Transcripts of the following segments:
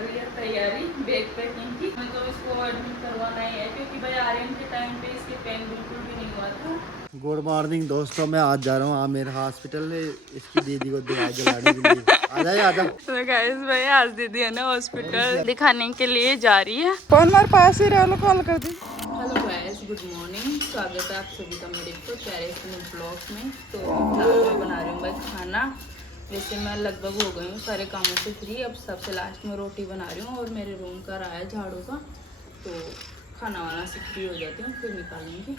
रही है तैयारी बैग पैकिंग की। मैं तो इसको एडमिट करवाना ही है क्योंकि भाई आर्यन के टाइम पे इसके पेन बिल्कुल भी नहीं हुआ था। गुड मॉर्निंग दोस्तों, मैं आज जा रहा हूँ आमिर हॉस्पिटल में इसकी दीदी को दवाई दिलाने के लिए। आजा तो गाइस भाई आज दीदी है ना हॉस्पिटल दिखाने के लिए जा रही है। फोन मेरे पास ही रहो, कॉल कर दी। हेलो गाइस, गुड मॉर्निंग, स्वागत है आप सभी का मेरे तो प्यारे ब्लॉग में। तो मैं बना रही हूँ भाई खाना। वैसे मैं लगभग हो गई हूँ सारे कामों से फ्री। अब सबसे लास्ट में रोटी बना रही हूँ और मेरे रूम का रहा है झाड़ू का, तो खाना वाना से फ्री हो जाती हूँ फिर निकालूंगी।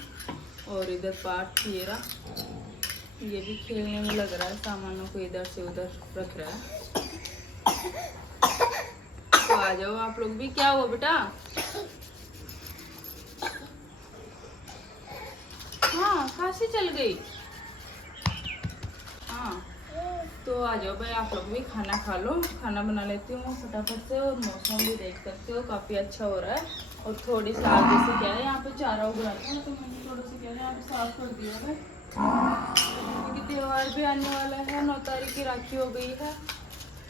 और इधर पार्ट ये भी खेलने में लग रहा है, सामानों को इधर से उधर रख रहा है। तो आ जाओ आप लोग भी। क्या हुआ बेटा? हाँ खांसी चल गई। हाँ तो आ जाओ भाई आप लोग भी, खाना खा लो। खाना बना लेती हूँ फटाफट से। और मौसम भी देख सकते हो काफ़ी अच्छा हो रहा है। और थोड़ी सी आगे से क्या है, यहाँ पे चारा उग रहा था तो मैंने थोड़ा सा क्या है यहाँ पे साफ कर दिया है क्योंकि त्योहार भी आने वाला है। 9 तारीख की राखी हो गई है,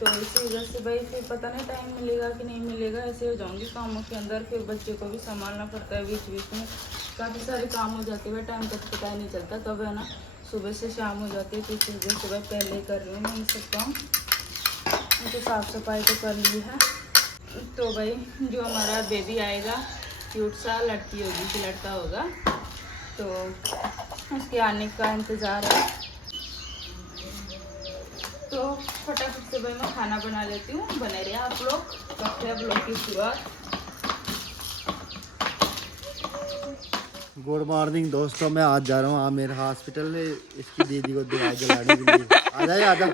तो इसी वजह से भाई फिर पता नहीं टाइम मिलेगा कि नहीं मिलेगा। ऐसे हो जाऊँगी कामों के अंदर, फिर बच्चे को भी संभालना पड़ता है। बीच बीच में काफ़ी सारे काम हो जाते हैं, टाइम का पता ही नहीं चलता कब है ना सुबह से शाम हो जाती है। तो इस वजह से भाई पहले ही कर रही हूँ मैं इन सब काम। तो साफ़ सफाई तो कर ली है। तो भाई जो हमारा बेबी आएगा क्यूट सा, लड़की होगी कि लड़का होगा, तो उसके आने का इंतज़ार है। तो फटाफट से भाई मैं खाना बना लेती हूँ। बने रहे आप लोग, करते हैं ब्लॉग की शुरुआत। गुड मॉर्निंग दोस्तों, मैं आज जा रहा हूँ आमिर हॉस्पिटल में इसकी दीदी को दवाई दिलाने के लिए। आजा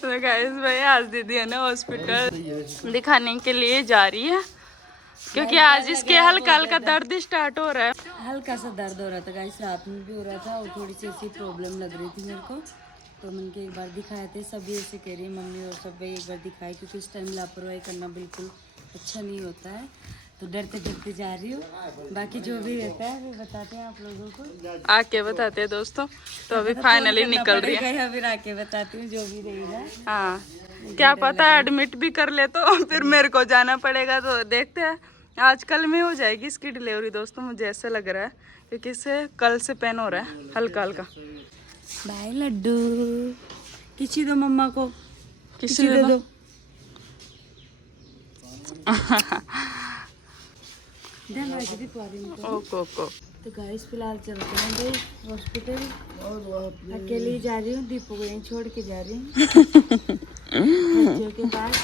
तो गाइस भाई आज दीदी है ना हॉस्पिटल दिखाने के लिए जा रही है क्योंकि आज इसके हल्का हल्का दर्द स्टार्ट हो रहा है। हल्का सा दर्द हो रहा था गाइस, रात में भी हो रहा था और थोड़ी सी ऐसी प्रॉब्लम लग रही थी मेरे को। तो मैंने के एक बार दिखाए थे, सभी ऐसे कह रही मम्मी और सब भाई एक बार दिखाए, क्योंकि इस टाइम लापरवाही करना बिल्कुल अच्छा नहीं होता है। तो डरते डरते जा रही हूँ। बाकी जो भी रहता है फिर बताते हैं आप लोगों को, आके बताते हैं दोस्तों। तो अभी फाइनली निकल रही है, फिर आके बताती हूँ जो भी रहेगा। हाँ क्या पता एडमिट भी कर ले तो फिर मेरे को जाना पड़ेगा। तो देखते हैं, आजकल में हो जाएगी इसकी डिलीवरी दोस्तों, मुझे ऐसा लग रहा है क्योंकि इसे कल से पेन हो रहा है हल्का हल्का। बाय लड्डू, किसी दो मम्मा को, किसी दे दो। ओको। तो गाइस फिलहाल चलते हैं भाई हॉस्पिटल। अकेली जा रही हूँ, दीपू को यहीं छोड़ के जा रही हूँ बच्चों के पास।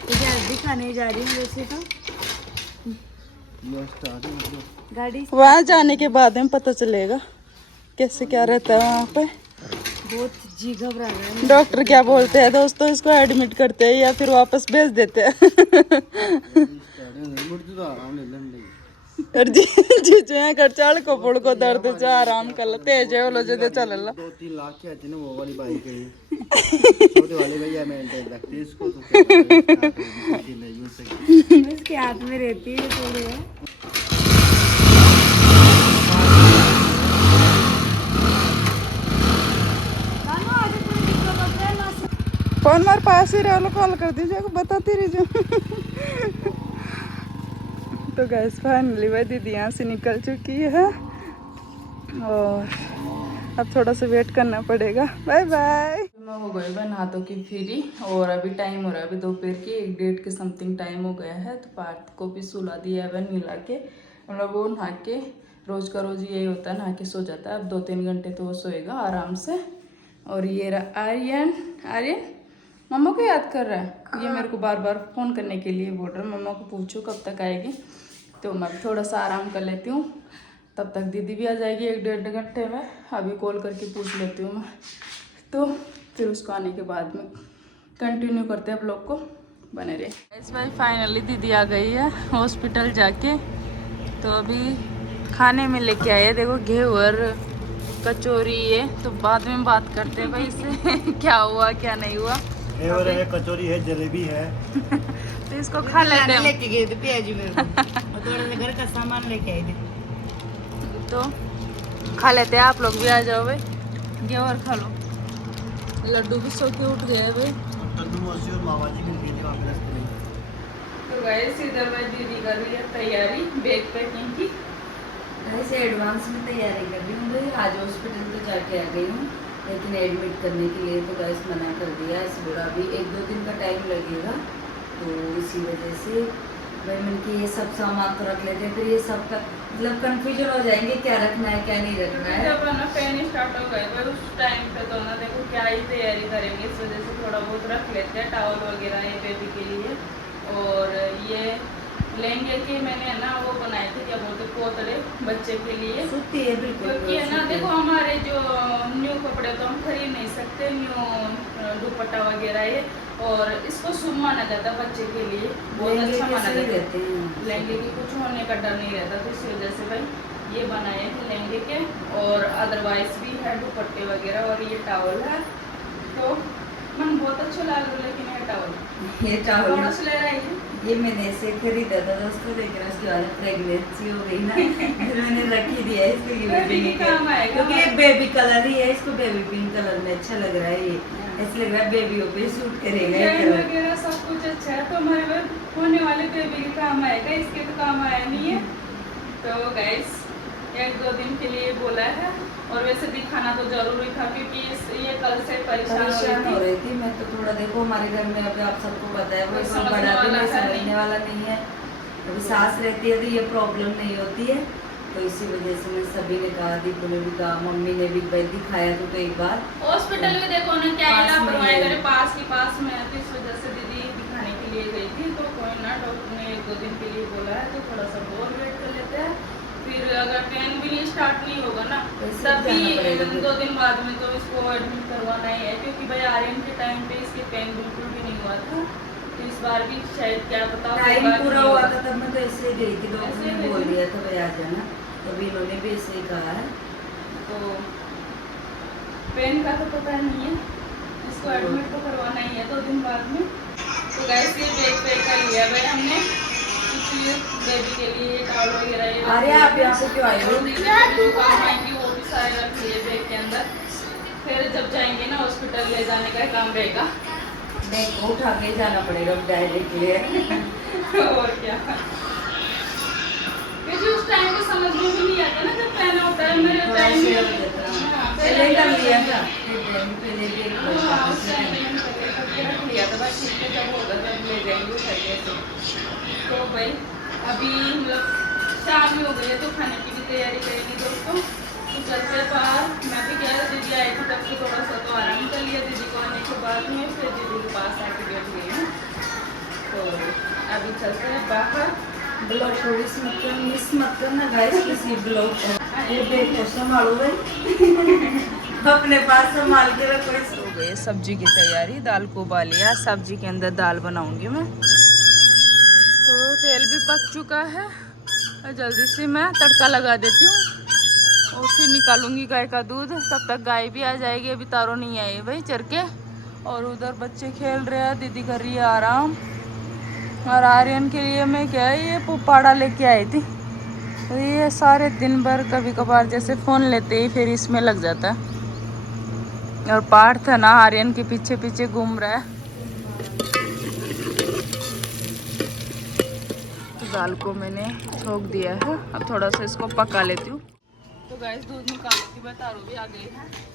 तो आज दिखाने जा रही हूँ वैसे तो। गाड़ी वहाँ जाने के बाद में पता चलेगा कैसे क्या रहता है वहाँ पे। बहुत जी घबरा रहा है। डॉक्टर क्या बोलते हैं दोस्तों, इसको एडमिट करते हैं या फिर वापस भेज देते हैं। जी कर चल को पुड़ को दर्द जा आराम कर लो, तेज है लो जदे चल ला। 2-3 लाख के आते ना वो वाली बाइक है छोटे वाले भैया, मैं लगती है इसको तो उसके हाथ में रहती है थोड़ी है। फोन मेरे पास ही रहो, कॉल कर दीजिए, बताती रहिए। तो गैस फाइनली वह दीदी यहाँ से निकल चुकी है और अब थोड़ा सा वेट करना पड़ेगा। Bye bye. मैं हो गई मैं नहातों की फ्री और अभी टाइम हो रहा है अभी दोपहर की 1-1:30 के समथिंग टाइम हो गया है। तो पार्थ को भी सुला दिया है मिला के, मतलब वो नहा के रोज़ का रोज़ यही होता है, नहा के सो जाता है। अब 2-3 घंटे तो वो सोएगा आराम से। और ये रहा आर्यन मम्मा को याद कर रहा है। ये मेरे को बार बार फ़ोन करने के लिए बोल रहा है, मम्मा को पूछो कब तक आएगी। तो मैं थोड़ा सा आराम कर लेती हूँ, तब तक दीदी भी आ जाएगी 1-1.5 घंटे में। अभी कॉल करके पूछ लेती हूँ मैं, तो फिर उसको आने के बाद में कंटिन्यू करते हैं ब्लॉग को, बने रहे। इस बार फाइनली दीदी आ गई है हॉस्पिटल जाके। तो अभी खाने में लेके आए हैं, देखो घेवर कचौरी है। तो बाद में बात करते हैं भाई इससे क्या हुआ क्या नहीं हुआ। है कचौरी है, जलेबी है। तो इसको खा लेते हैं। लेके गए थे पियाजी मेरे को और थोड़ा सा घर का सामान लेके आए थे, तो खा लेते हैं। आप लोग भी आ जाओ भाई, घेवर खा लो। लड्डू भी सो के उठ गए भाई। तन्नू मौसी और मामा जी मिल गए थे वहाँ पे रास्ते में। तो गाइस इधर मैं दीदी कर रही है तैयारी बैग पैकिंग की। ऐसे एडवांस में तैयारी कर रही हूँ भाई। आज हॉस्पिटल तो जाके आ गई हूँ, लेकिन एडमिट करने के लिए तो गैस मना कर दिया है। इस बोला अभी 1-2 दिन का टाइम लगेगा, तो इसी वजह से भाई मैंने कि ये सब सामान तो रख लेते हैं, फिर ये सब का मतलब कन्फ्यूजन हो जाएंगे क्या रखना है क्या नहीं रखना है। जब ना पेन स्टार्ट हो गए भाई उस टाइम पे तो ना देखो क्या ही तैयारी करेंगे, इस वजह से थोड़ा बहुत रख लेते हैं टॉवल वगैरह ये बेबी के लिए। और ये लहंगे के मैंने ना वो बनाए थे, क्या बोलते पोतड़े बच्चे के लिए। सूती है बिल्कुल, क्योंकि है ना देखो हमारे जो न्यू कपड़े तो हम खरीद नहीं सकते, न्यू दुपट्टा वगैरह ये, और इसको शुभ माना जाता है बच्चे के लिए, बहुत अच्छा माना जाता है। लहंगे की कुछ होने का डर नहीं रहता, तो इस वजह से भाई ये बनाए हैं लहंगे के। और अदरवाइज भी है दुपट्टे वगैरह, और ये टॉवल है। तो मन बहुत अच्छा लग रहा है, लेकिन ये टॉवल ये थोड़ा सा ले रही है। ये मैंने ऐसे खरीदा था दोस्तों, लेकिन उसके बाद प्रेगनेंसी हो गई ना, फिर मैंने रख ही दिया है इसके लिए। बेबी के काम आएगा, क्योंकि ये बेबी कलर ही है, इसको बेबी पिंक कलर में अच्छा लग रहा है। ये ऐसे लग रहा है बेबियों पे सूट करेगा ये डिजाइन कलर। वगैरह सब कुछ अच्छा है, तो हमारे पास होने वाले बेबी के काम आएगा, इसके तो काम आया नहीं है। तो गाइस 1-2 दिन के लिए बोला है, और वैसे दिखाना तो जरूरी था क्योंकि ये कल से परेशान हो रही थी मैं। तो थोड़ा देखो हमारे घर में अभी आप सबको पता है, वो कोई इसमें समझने बड़ा भी वाला नहीं, है समझने वाला नहीं है। अभी सास रहती है तो ये प्रॉब्लम नहीं होती है, तो इसी वजह से मैं सभी ने कहा, दीपू ने भी कहा, मम्मी ने भी भाई दिखाया तो एक बार हॉस्पिटल में देखो ना क्या पास में लापरवाही है। करे, पास के पास में है, तो इस वजह से दीदी दिखाने के लिए गई थी। तो कोई ना, डॉक्टर ने 1-2 दिन के लिए बोला है, तो थोड़ा सा और वेट कर लेते हैं। फिर अगर पेन भी नहीं स्टार्ट नहीं होगा ना, तभी 2 दिन बाद में तो इसको एडमिट करवाना ही है, क्योंकि भाई आर्यन के टाइम पे इसके पेन बिल्कुल भी नहीं हुआ था। तो इस बार भी शायद क्या पता टाइम होगा कि पूरा नहीं हुआ होगा। था, तब मैं तो ऐसे ही गई थी, डॉक्टर ऐसे ने ही गई बोल थी। दिया था भाई आ जाना, तभी इन्होंने भी ऐसे ही कहा है। तो पेन का तो पता नहीं है, इसको एडमिट तो करवाना ही है 2 दिन बाद में। तो गैस ये बैग पैक कर लिया भाई हमने, इसलिए बेबी के लिए टॉवल वगैरह ये अरे आप यहाँ पे क्यों आए हो? जो काम आएंगे वो भी सारे रख लिए बैग के अंदर। फिर जब जाएंगे ना हॉस्पिटल ले जाने का काम रहेगा। बैग को उठा के जाना पड़ेगा डायरेक्टली। और क्या, क्योंकि उस टाइम पे समझ में भी नहीं आता ना जब पहना होता है। मेरे टाइम में पहले कर लिया था, पहले भी एक बार हाँ, था। उस टाइम में मैंने पहले करके रख लिया था, बस ठीक है जब होगा तब ले जाएंगे उठा के ऐसे। तो भाई अभी मतलब शाम ही हो गई है, तो खाने की भी तैयारी करेंगे दोस्तों। तो चलते बाहर, मैं भी कह रहा दीदी आई थी तब से थोड़ा सा तो आराम कर लिया दीदी को आने के बाद में, फिर दीदी के पास आके बैठ गई हूँ। तो अभी चलते हैं बाहर। ब्लॉग को मिस मत करना गाइस, किसी ब्लॉग को। ये बैग को संभालो भाई, अपने पास संभाल के रखो इसको। हो गई सब्जी की तैयारी, दाल को उबालिया, सब्जी के अंदर दाल बनाऊंगी मैं। तो तेल भी पक चुका है, और जल्दी से मैं तड़का लगा देती हूँ, और फिर निकालूंगी गाय का दूध। तब तक गाय भी आ जाएगी, अभी तारो नहीं आई भाई चर के। और उधर बच्चे खेल रहे हैं, दीदी कर रही है आराम। और आर्यन के लिए मैं क्या है ये पुपाड़ा लेके आई थी, तो ये सारे दिन भर कभी कभार जैसे फ़ोन लेते ही फिर इसमें लग जाता है। और पार्थ है ना आर्यन के पीछे पीछे घूम रहा है। तो दाल को मैंने छोंक दिया है, अब थोड़ा सा इसको पका लेती हूँ। तो गैस दूध निकाल लेती हूँ, तारू भी आ गई है।